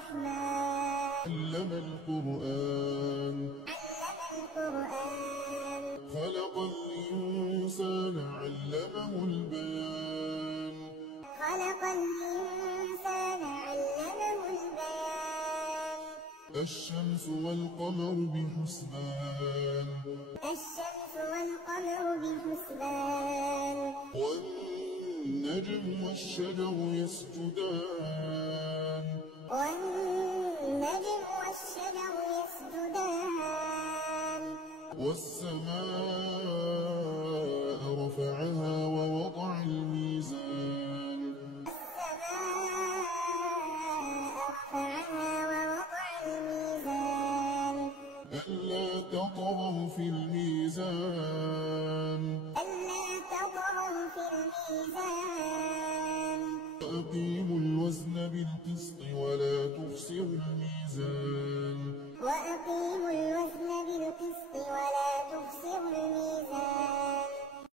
الرحمن علم القرآن خلق الإنسان علمه البيان الشمس والقمر بحسبان والنجم والشجر يسجدان والسماء رفعها ووضع الميزان ألا تطغوا في الميزان وأقيموا الوزن بالقسط ولا تخسروا الميزان